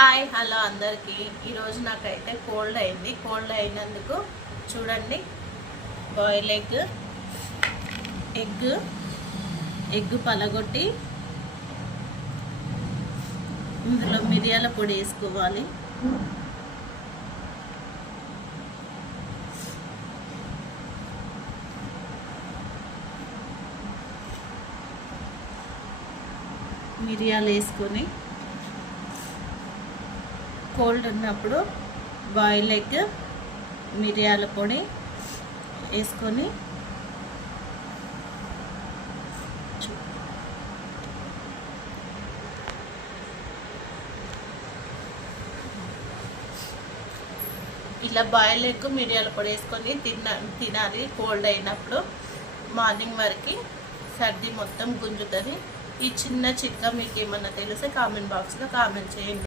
Hi hello అందరికీ. ఈరోజు నాకైతే కోల్డ్ అయింది. కోల్డ్ అయినందుకు చూడండి, బాయిల్ ఎగ్ పలగొట్టి ఇందులో మిరియాల పొడి వేసుకోవాలి. మిరియాలు వేసుకొని కోల్డ్ ఉన్నప్పుడు బాయిల్ ఎగ్, మిరియాల పొడి వేసుకొని ఇలా బాయిల్ ఎగ్, మిరియాల పొడి వేసుకొని తినాలి. కోల్డ్ అయినప్పుడు మార్నింగ్ వరకు సర్ది మొత్తం గుంజుతుంది. ఈ చిన్న చిట్కా మీకు ఏమన్నా తెలిస్తే కామెంట్ బాక్స్లో కామెంట్ చేయండి.